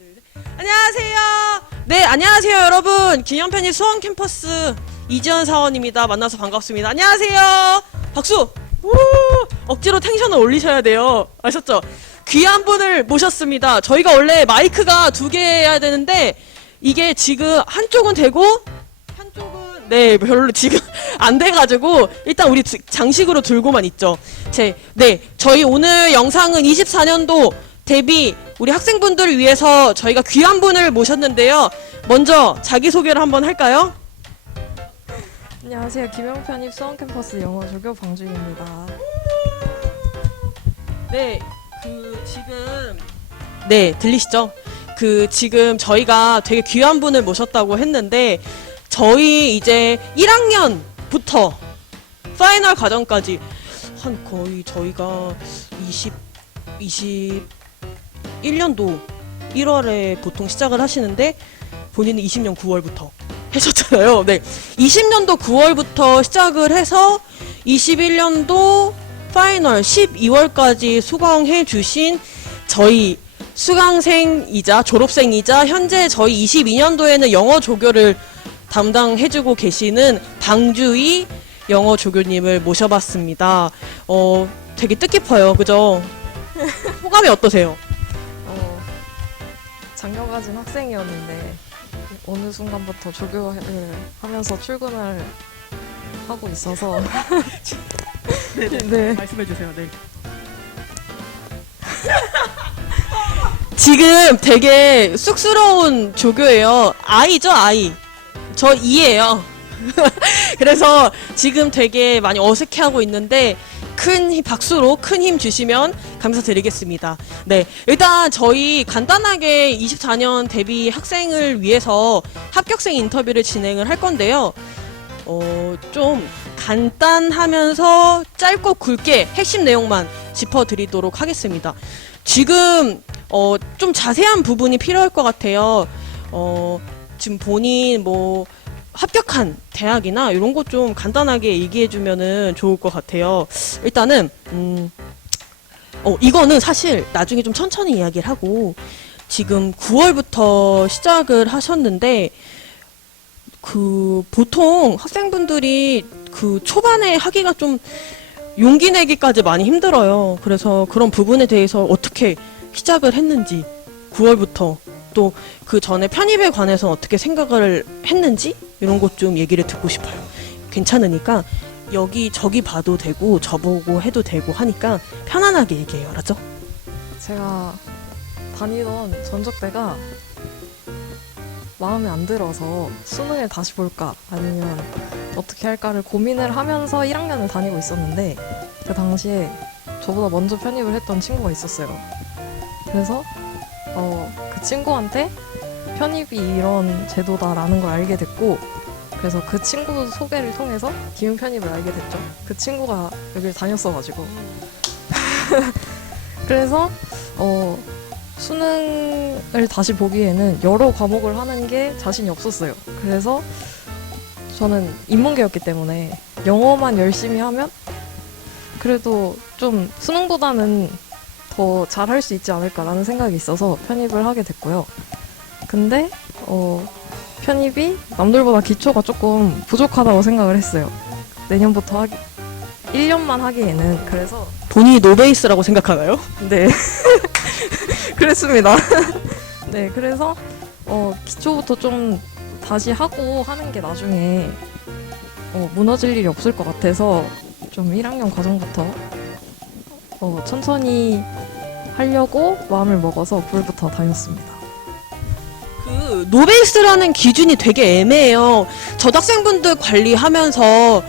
둘, 셋. 안녕하세요. 네, 안녕하세요, 여러분. 기념편이 수원 캠퍼스 이지연 사원입니다. 만나서 반갑습니다. 안녕하세요. 박수. 우! 억지로 텐션을 올리셔야 돼요. 아셨죠? 귀한 분을 모셨습니다. 저희가 원래 마이크가 두개 해야 되는데 이게 지금 한쪽은 되고 한쪽은 네 별로 지금 안 돼가지고 일단 우리 드- 장식으로 들고만 있죠. 제, 네 저희 오늘 영상은 24년도 데뷔 우리 학생분들을 위해서 저희가 귀한 분을 모셨는데요. 먼저 자기 소개를 한번 할까요? 안녕하세요. 김영 편입 수원 캠퍼스 영어 조교 방주입니다. 네, 그 지금 네 들리시죠? 그 지금 저희가 되게 귀한 분을 모셨다고 했는데 저희 이제 1학년부터 파이널 과정까지 한 거의 저희가 20 21년도 1월에 보통 시작을 하시는데 본인은 20년 9월부터 하셨잖아요. 네. 20년도 9월부터 시작을 해서 21년도 파이널 12월까지 수강해 주신 저희 수강생이자 졸업생이자 현재 저희 22년도에는 영어 조교를 담당해주고 계시는 방주희 영어 조교님을 모셔봤습니다. 어, 되게 뜻깊어요. 그죠? 소감이 어떠세요? 어, 장교 가진 학생이었는데 어느 순간부터 조교를 하면서 출근을 하고 있어서 네. 말씀해 주세요. 네. 지금 되게 쑥스러운 조교예요. 아이죠, 아이. 저 이예요. 그래서 지금 되게 많이 어색해하고 있는데 큰 힘- 박수로 큰 힘 주시면 감사드리겠습니다. 네, 일단 저희 간단하게 24년 데뷔 학생을 위해서 합격생 인터뷰를 진행을 할 건데요. 어, 좀 간단하면서 짧고 굵게 핵심 내용만 짚어드리도록 하겠습니다. 지금 어, 좀 자세한 부분이 필요할 것 같아요. 어, 지금 본인 뭐 합격한 대학이나 이런 거좀 간단하게 얘기해 주면은 좋을 것 같아요. 일단은 음, 어, 이거는 사실 나중에 좀 천천히 이야기를 하고 지금 9월부터 시작을 하셨는데 그 보통 학생분들이 그 초반에 하기가 좀 용기 내기까지 많이 힘들어요. 그래서 그런 부분에 대해서 어떻게 시작을 했는지 9월부터 또 그 전에 편입에 관해서 어떻게 생각을 했는지 이런 것 좀 얘기를 듣고 싶어요. 괜찮으니까 여기 저기 봐도 되고 저보고 해도 되고 하니까 편안하게 얘기해요. 알았죠? 제가 다니던 전적대가 마음에 안 들어서 수능을 다시 볼까 아니면 어떻게 할까를 고민을 하면서 1학년을 다니고 있었는데 그 당시에 저보다 먼저 편입을 했던 친구가 있었어요. 그래서 어, 그 친구한테 편입이 이런 제도다라는 걸 알게 됐고 그래서 그 친구 소개를 통해서 기흥 편입을 알게 됐죠. 그 친구가 여기를 다녔어가지고 그래서 어, 수능을 다시 보기에는 여러 과목을 하는 게 자신이 없었어요. 그래서 저는 인문계였기 때문에 영어만 열심히 하면 그래도 좀 수능보다는 더 잘할 수 있지 않을까라는 생각이 있어서 편입을 하게 됐고요. 근데 어, 편입이 남들보다 기초가 조금 부족하다고 생각을 했어요. 내년부터 하기 1년만 하기에는 그래서 본인이 노베이스라고 생각하나요? 네. 그랬습니다. 네, 그래서 어, 기초부터 좀 다시 하고 하는 게 나중에 어, 무너질 일이 없을 것 같아서 좀 1학년 과정부터 어, 천천히 하려고 마음을 먹어서 불부터 다녔습니다. 그 노베이스라는 기준이 되게 애매해요. 저학생분들 관리하면서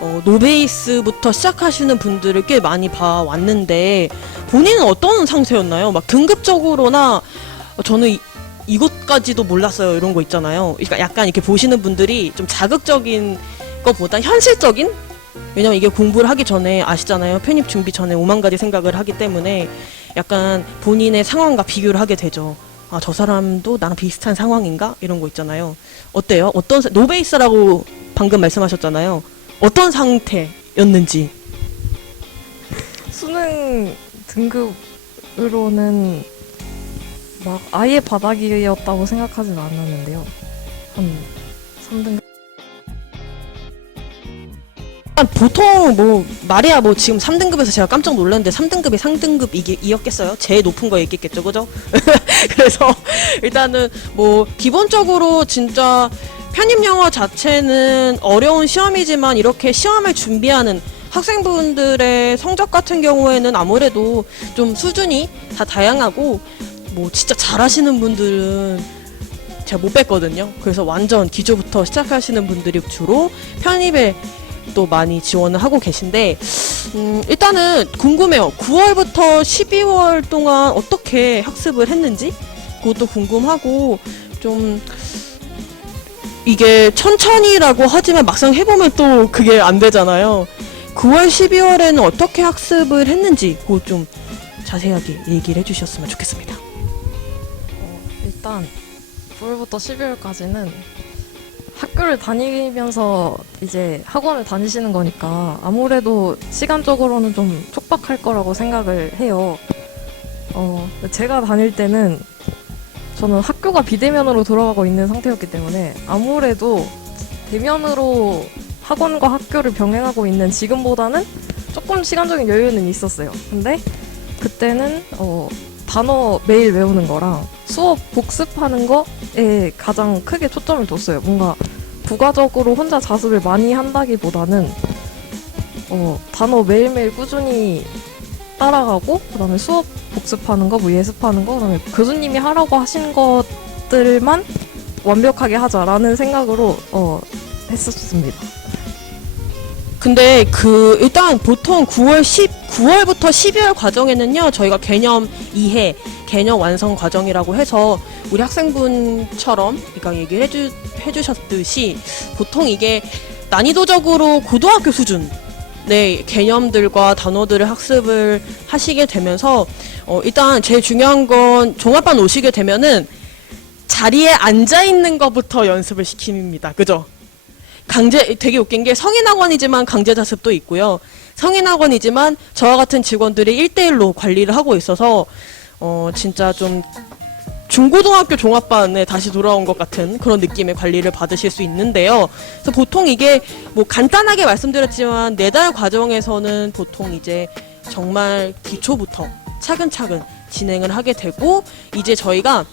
어, 노베이스부터 시작하시는 분들을 꽤 많이 봐왔는데 본인은 어떤 상태였나요? 막 등급적으로나 어, 저는 이, 이것까지도 몰랐어요. 이런 거 있잖아요. 그러니까 약간 이렇게 보시는 분들이 좀 자극적인 것보다 현실적인 왜냐면 이게 공부를 하기 전에 아시잖아요. 편입 준비 전에 오만 가지 생각을 하기 때문에 약간 본인의 상황과 비교를 하게 되죠. 아, 저 사람도 나랑 비슷한 상황인가? 이런 거 있잖아요. 어때요? 어떤, 사- 노베이스라고 방금 말씀하셨잖아요. 어떤 상태였는지. 수능 등급으로는 막 아예 바닥이었다고 생각하진 않았는데요. 한 3등 보통 뭐 말이야 뭐 지금 3등급에서 제가 깜짝 놀랐는데 3등급이 상등급 이었겠어요? 제일 높은 거 얘기했겠죠, 그죠? 그래서 일단은 뭐 기본적으로 진짜 편입 영어 자체는 어려운 시험이지만 이렇게 시험을 준비하는 학생분들의 성적 같은 경우에는 아무래도 좀 수준이 다 다양하고 뭐 진짜 잘하시는 분들은 제가 못 뵀거든요. 그래서 완전 기초부터 시작하시는 분들이 주로 편입에 또 많이 지원을 하고 계신데 음, 일단은 궁금해요. 9월부터 12월 동안 어떻게 학습을 했는지 그것도 궁금하고 좀 이게 천천히라고 하지만 막상 해보면 또 그게 안 되잖아요. 9월, 12월에는 어떻게 학습을 했는지 그거 좀 자세하게 얘기를 해주셨으면 좋겠습니다. 어, 일단 9월부터 12월까지는 학교를 다니면서 이제 학원을 다니시는 거니까 아무래도 시간적으로는 좀 촉박할 거라고 생각을 해요. 어, 제가 다닐 때는 저는 학교가 비대면으로 돌아가고 있는 상태였기 때문에 아무래도 대면으로 학원과 학교를 병행하고 있는 지금보다는 조금 시간적인 여유는 있었어요. 근데 그때는 어, 단어 매일 외우는 거랑 수업 복습하는 거에 가장 크게 초점을 뒀어요. 뭔가 부가적으로 혼자 자습을 많이 한다기보다는 어, 단어 매일매일 꾸준히 따라가고 그다음에 수업 복습하는 거, 뭐 예습하는 거, 그다음에 교수님이 하라고 하신 것들만 완벽하게 하자라는 생각으로 어, 했었습니다. 근데 그 일단 보통 9월 10 9월부터 12월 과정에는요 저희가 개념 이해, 개념 완성 과정이라고 해서 우리 학생분처럼 그러니까 얘기를 해주 해주셨듯이 보통 이게 난이도적으로 고등학교 수준 네 개념들과 단어들을 학습을 하시게 되면서 어, 일단 제일 중요한 건 종합반 오시게 되면은 자리에 앉아 있는 것부터 연습을 시킵니다. 그죠? 강제 되게 웃긴 게 성인 학원이지만 강제 자습도 있고요. 성인 학원이지만 저와 같은 직원들이 1대1로 관리를 하고 있어서 어 진짜 좀 중고등학교 종합반에 다시 돌아온 것 같은 그런 느낌의 관리를 받으실 수 있는데요. 그래서 보통 이게 뭐 간단하게 말씀드렸지만 네 달 과정에서는 보통 이제 정말 기초부터 차근차근 진행을 하게 되고 이제 저희가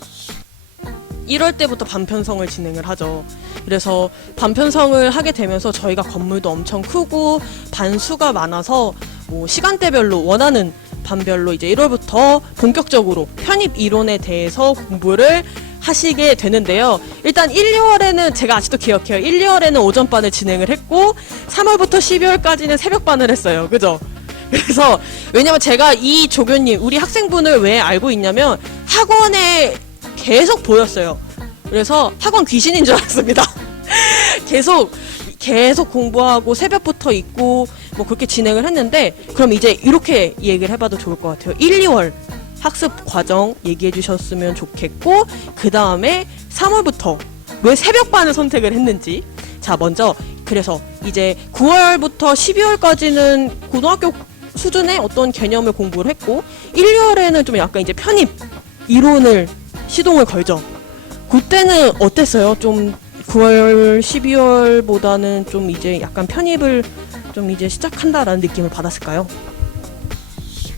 1월 때부터 반편성을 진행을 하죠. 그래서 반편성을 하게 되면서 저희가 건물도 엄청 크고 반수가 많아서 뭐 시간대별로 원하는 반별로 이제 1월부터 본격적으로 편입 이론에 대해서 공부를 하시게 되는데요. 일단 1, 2월에는 제가 아직도 기억해요. 1, 2월에는 오전반을 진행을 했고 3월부터 12월까지는 새벽반을 했어요. 그죠? 그래서 왜냐면 제가 이 조교님 우리 학생분을 왜 알고 있냐면 학원에 계속 보였어요. 그래서 학원 귀신인 줄 알았습니다. 계속 계속 공부하고 새벽부터 있고 뭐 그렇게 진행을 했는데 그럼 이제 이렇게 얘기를 해봐도 좋을 것 같아요. 1, 2월 학습 과정 얘기해 주셨으면 좋겠고 그 다음에 3월부터 왜 새벽반을 선택을 했는지 자 먼저 그래서 이제 9월부터 12월까지는 고등학교 수준의 어떤 개념을 공부를 했고 1, 2월에는 좀 약간 이제 편입 이론을 시동을 걸죠. 그때는 어땠어요? 좀 9월, 12월보다는 좀 이제 약간 편입을 좀 이제 시작한다라는 느낌을 받았을까요?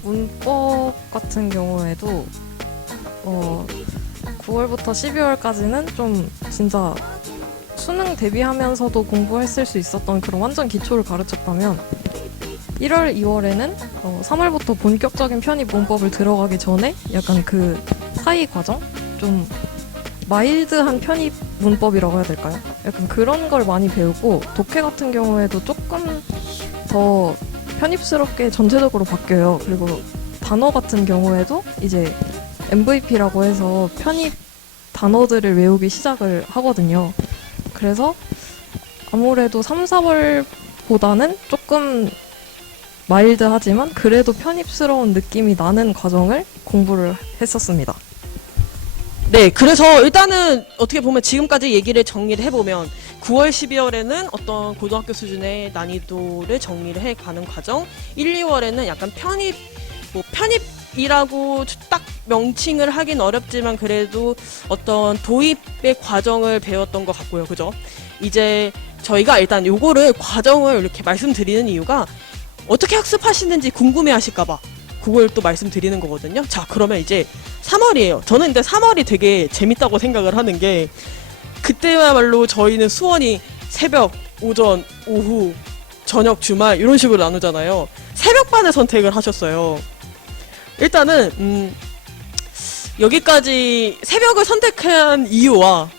문법 같은 경우에도 어 9월부터 12월까지는 좀 진짜 수능 대비하면서도 공부했을 수 있었던 그런 완전 기초를 가르쳤다면 1월, 2월에는 어 3월부터 본격적인 편입 문법을 들어가기 전에 약간 그 사이 과정 좀 마일드한 편입 문법이라고 해야 될까요? 약간 그런 걸 많이 배우고 독해 같은 경우에도 조금 더 편입스럽게 전체적으로 바뀌어요. 그리고 단어 같은 경우에도 이제 MVP라고 해서 편입 단어들을 외우기 시작을 하거든요. 그래서 아무래도 3, 4월보다는 조금 마일드하지만 그래도 편입스러운 느낌이 나는 과정을 공부를 했었습니다. 네, 그래서 일단은 어떻게 보면 지금까지 얘기를 정리를 해보면 9월, 12월에는 어떤 고등학교 수준의 난이도를 정리를 해가는 과정, 1, 2월에는 약간 편입, 뭐 편입이라고 딱 명칭을 하긴 어렵지만 그래도 어떤 도입의 과정을 배웠던 것 같고요. 그죠? 이제 저희가 일단 요거를 과정을 이렇게 말씀드리는 이유가 어떻게 학습하시는지 궁금해 하실까봐 그걸 또 말씀드리는 거거든요. 자, 그러면 이제 3월이에요. 저는 근데 3월이 되게 재밌다고 생각을 하는 게 그때야말로 저희는 수원이 새벽, 오전, 오후, 저녁, 주말 이런 식으로 나누잖아요. 새벽반을 선택을 하셨어요. 일단은 음, 여기까지 새벽을 선택한 이유와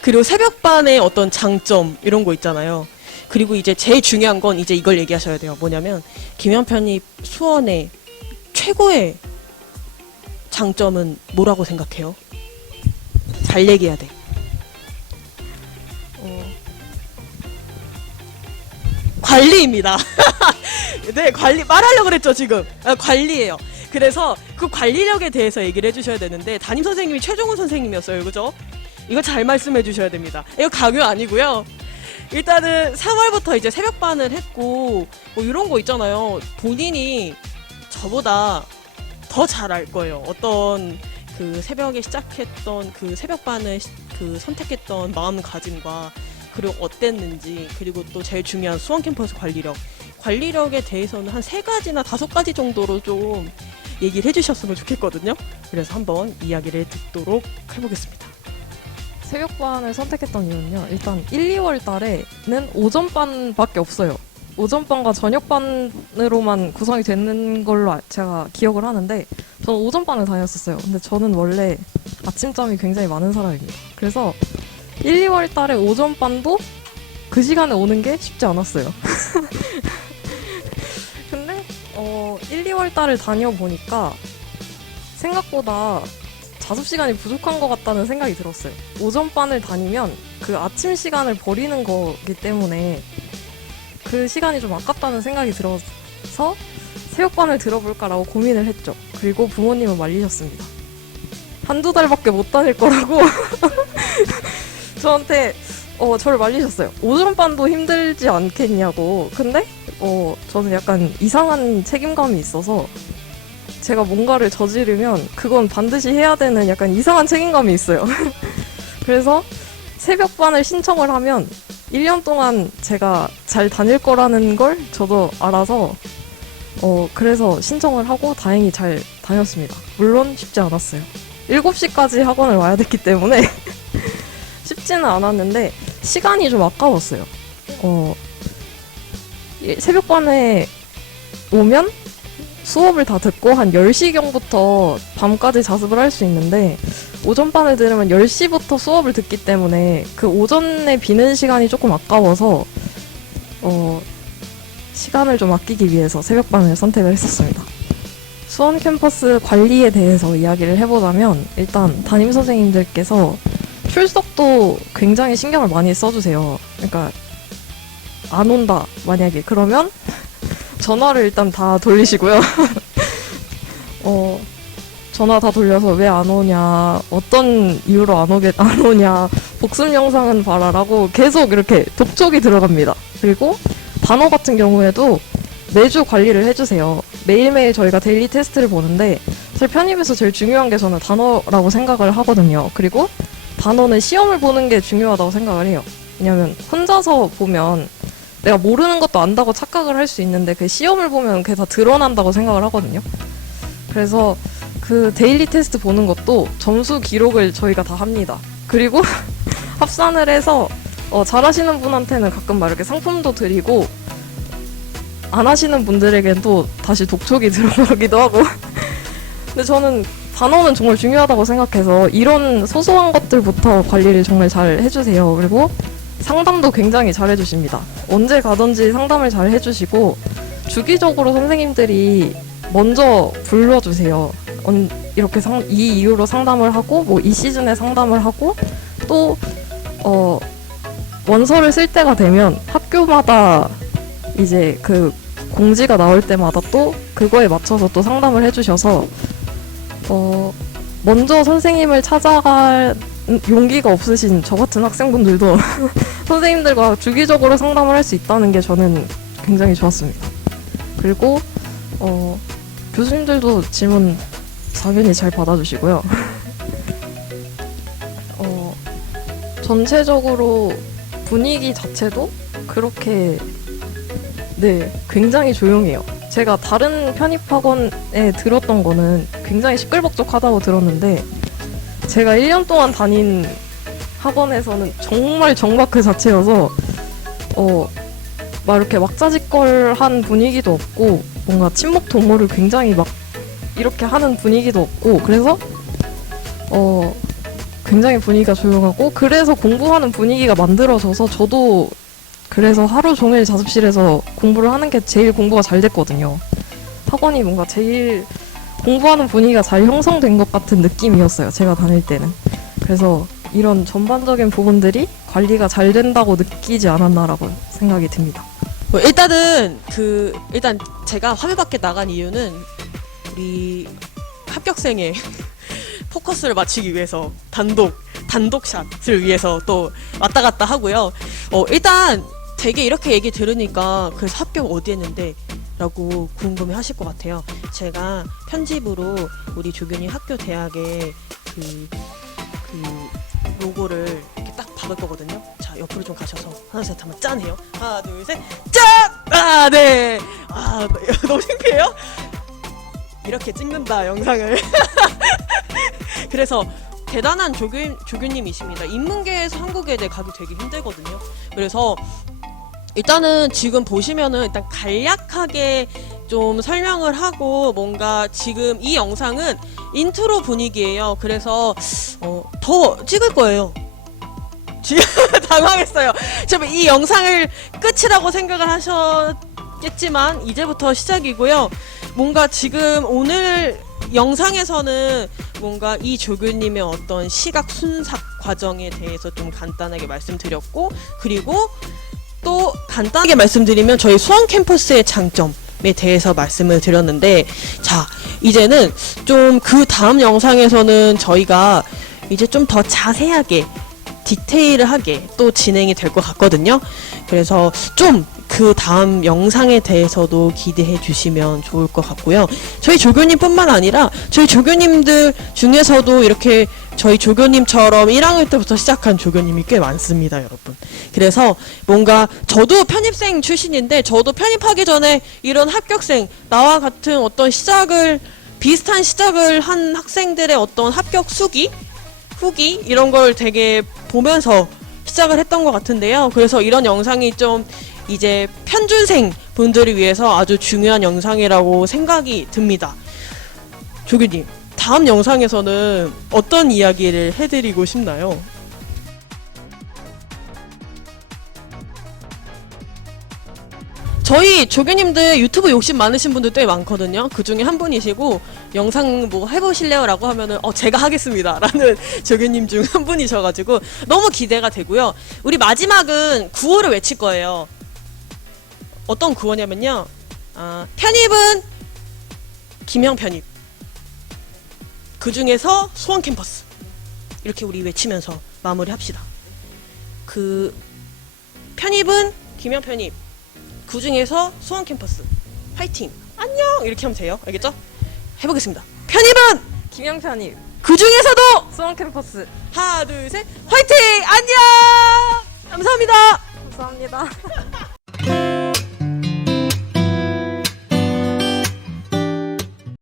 그리고 새벽반의 어떤 장점 이런 거 있잖아요. 그리고 이제 제일 중요한 건 이제 이걸 얘기하셔야 돼요. 뭐냐면 김현편이 수원의 최고의 장점은 뭐라고 생각해요? 잘 얘기해야 돼. 어, 관리입니다. 네, 관리 말하려고 그랬죠 지금. 아, 관리예요. 그래서 그 관리력에 대해서 얘기를 해주셔야 되는데 담임 선생님이 최종훈 선생님이었어요, 그죠? 이거 잘 말씀해 주셔야 됩니다. 이거 강요 아니고요. 일단은 3월부터 이제 새벽반을 했고 뭐 이런 거 있잖아요. 본인이 저보다 더 잘 알 거예요. 어떤 그 새벽에 시작했던 그 새벽반을 시- 그 선택했던 마음가짐과 그리고 어땠는지 그리고 또 제일 중요한 수원 캠퍼스 관리력 관리력에 대해서는 한 세 가지나 다섯 가지 정도로 좀 얘기를 해주셨으면 좋겠거든요. 그래서 한번 이야기를 듣도록 해보겠습니다. 새벽반을 선택했던 이유는요. 일단 1, 2월 달에는 오전반밖에 없어요. 오전반과 저녁반으로만 구성이 되는 걸로 아- 제가 기억을 하는데 저는 오전반을 다녔었어요. 근데 저는 원래 아침잠이 굉장히 많은 사람입니다. 그래서 1, 2월 달에 오전반도 그 시간에 오는 게 쉽지 않았어요. 근데 어 1, 2월 달을 다녀보니까 생각보다 자습 시간이 부족한 것 같다는 생각이 들었어요. 오전반을 다니면 그 아침 시간을 버리는 거기 때문에 그 시간이 좀 아깝다는 생각이 들어서 새벽반을 들어볼까라고 고민을 했죠. 그리고 부모님은 말리셨습니다. 한두 달밖에 못 다닐 거라고 저한테 어, 저를 말리셨어요. 오전반도 힘들지 않겠냐고. 근데 어, 저는 약간 이상한 책임감이 있어서 제가 뭔가를 저지르면 그건 반드시 해야 되는 약간 이상한 책임감이 있어요. 그래서 새벽반을 신청을 하면 1년 동안 제가 잘 다닐 거라는 걸 저도 알아서 어 그래서 신청을 하고 다행히 잘 다녔습니다. 물론 쉽지 않았어요. 7시까지 학원을 와야 됐기 때문에 쉽지는 않았는데 시간이 좀 아까웠어요. 어 이- 새벽반에 오면 수업을 다 듣고 한 10시경부터 밤까지 자습을 할 수 있는데 오전반을 들으면 10시부터 수업을 듣기 때문에 그 오전에 비는 시간이 조금 아까워서 어, 시간을 좀 아끼기 위해서 새벽반을 선택을 했었습니다. 수원 캠퍼스 관리에 대해서 이야기를 해보자면 일단 담임 선생님들께서 출석도 굉장히 신경을 많이 써주세요. 그러니까 안 온다 만약에 그러면 전화를 일단 다 돌리시고요. 어, 전화 다 돌려서 왜 안 오냐, 어떤 이유로 안 오게 안 오냐, 복습 영상은 봐라라고 계속 이렇게 독촉이 들어갑니다. 그리고 단어 같은 경우에도 매주 관리를 해주세요. 매일매일 저희가 데일리 테스트를 보는데 사실 편입에서 제일 중요한 게 저는 단어라고 생각을 하거든요. 그리고 단어는 시험을 보는 게 중요하다고 생각을 해요. 왜냐면 혼자서 보면 내가 모르는 것도 안다고 착각을 할 수 있는데 그 시험을 보면 그게 다 드러난다고 생각을 하거든요. 그래서 그 데일리 테스트 보는 것도 점수 기록을 저희가 다 합니다. 그리고 합산을 해서 어, 잘하시는 분한테는 가끔 막 이렇게 상품도 드리고 안 하시는 분들에겐 또 다시 독촉이 들어가기도 하고 근데 저는 단어는 정말 중요하다고 생각해서 이런 소소한 것들부터 관리를 정말 잘 해주세요. 그리고 상담도 굉장히 잘 해주십니다. 언제 가든지 상담을 잘 해주시고 주기적으로 선생님들이 먼저 불러주세요. 언- 이렇게 상, 이 이유로 상담을 하고 뭐 이 시즌에 상담을 하고 또 어, 원서를 쓸 때가 되면 학교마다 이제 그 공지가 나올 때마다 또 그거에 맞춰서 또 상담을 해주셔서 어, 먼저 선생님을 찾아갈 용기가 없으신 저 같은 학생분들도 선생님들과 주기적으로 상담을 할 수 있다는 게 저는 굉장히 좋았습니다. 그리고 어, 교수님들도 질문 당연히 잘 받아주시고요. 어, 전체적으로 분위기 자체도 그렇게 네 굉장히 조용해요. 제가 다른 편입학원에 들었던 거는 굉장히 시끌벅적하다고 들었는데 제가 1년 동안 다닌 학원에서는 정말 정막 그 자체여서 어, 막 이렇게 막자지껄한 분위기도 없고 뭔가 친목 도모를 굉장히 막 이렇게 하는 분위기도 없고 그래서 어 굉장히 분위기가 조용하고 그래서 공부하는 분위기가 만들어져서 저도 그래서 하루 종일 자습실에서 공부를 하는 게 제일 공부가 잘 됐거든요. 학원이 뭔가 제일 공부하는 분위기가 잘 형성된 것 같은 느낌이었어요. 제가 다닐 때는. 그래서 이런 전반적인 부분들이 관리가 잘 된다고 느끼지 않았나라고 생각이 듭니다. 뭐 일단은 그 일단 제가 화면 밖에 나간 이유는 우리 합격생의 포커스를 맞추기 위해서 단독 단독샷을 위해서 또 왔다 갔다 하고요. 어 일단 되게 이렇게 얘기 들으니까 그래서 합격 어디 했는데 라고 궁금해 하실 것 같아요. 제가 편집으로 우리 조균이 학교 대학의 그, 그 로고를 이렇게 딱 박을 거거든요. 자, 옆으로 좀 가셔서 하나, 셋 하면 짠 해요. 하나, 둘, 셋, 짠! 아, 네. 아, 너무 창피해요? 이렇게 찍는다, 영상을. 그래서 대단한 조교, 조교님이십니다. 인문계에서 한국에 대해 가기 되게 힘들거든요. 그래서 일단은 지금 보시면은 일단 간략하게 좀 설명을 하고 뭔가 지금 이 영상은 인트로 분위기예요. 그래서 어, 더 찍을 거예요. 지금 당황했어요. 지금 이 영상을 끝이라고 생각을 하셨겠지만 이제부터 시작이고요. 뭔가 지금 오늘 영상에서는 뭔가 이 조교님의 어떤 시각 순삭 과정에 대해서 좀 간단하게 말씀드렸고 그리고 또 간단하게 말씀드리면 저희 수원 캠퍼스의 장점 에 대해서 말씀을 드렸는데 자 이제는 좀 그 다음 영상에서는 저희가 이제 좀 더 자세하게 디테일하게 또 진행이 될 것 같거든요. 그래서 좀 그 다음 영상에 대해서도 기대해 주시면 좋을 것 같고요. 저희 조교님뿐만 아니라 저희 조교님들 중에서도 이렇게 저희 조교님처럼 1학년 때부터 시작한 조교님이 꽤 많습니다, 여러분. 그래서 뭔가 저도 편입생 출신인데 저도 편입하기 전에 이런 합격생 나와 같은 어떤 시작을 비슷한 시작을 한 학생들의 어떤 합격 수기 후기 이런 걸 되게 보면서 시작을 했던 것 같은데요. 그래서 이런 영상이 좀 이제 편준생 분들을 위해서 아주 중요한 영상이라고 생각이 듭니다. 조교님, 다음 영상에서는 어떤 이야기를 해드리고 싶나요? 저희 조교님들 유튜브 욕심 많으신 분들 꽤 많거든요. 그 중에 한 분이시고 영상 뭐 해보실래요?라고 하면은 어 제가 하겠습니다 라는 조교님 중 한 분이셔가지고 너무 기대가 되고요. 우리 마지막은 구호를 외칠 거예요. 어떤 구호냐면요. 아, 편입은 김영 편입. 그 중에서 수원 캠퍼스. 이렇게 우리 외치면서 마무리 합시다. 그 편입은 김영 편입. 그 중에서 수원 캠퍼스 화이팅 안녕 이렇게 하면 돼요 알겠죠? 해보겠습니다. 편입은 김영편이. 그 중에서도 수원 캠퍼스. 하나 둘 셋. 화이팅! 안녕! 감사합니다. 감사합니다.